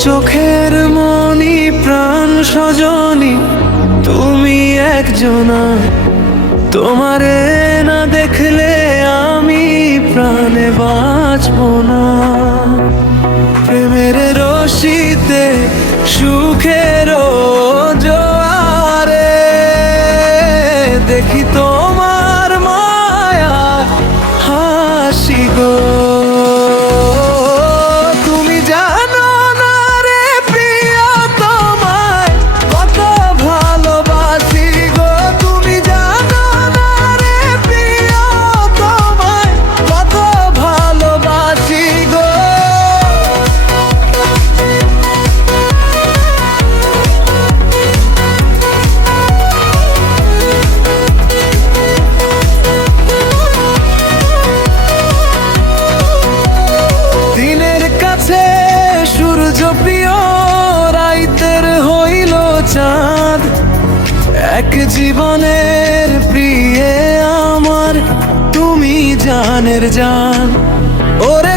চোখের মনি প্রাণ সজনী তুমি একজনা, তোমারে না দেখলে আমি প্রাণে বাঁচব না। প্রেমের রশিতে সুখের জোয়ারে দেখি তোমার মায়া হাসি গো। তুমি জানো না রে প্রিয় তোমায় কত ভালোবাসি গো। তুমি জানো না রে প্রিয় তোমায় কত ভালোবাসি গো। দিনের কাছে সূর্য প্রিয়, রাইতের হইল চাঁদ, এক জীবনের প্রিয়ে আমার তুমি জানের জান। ওরে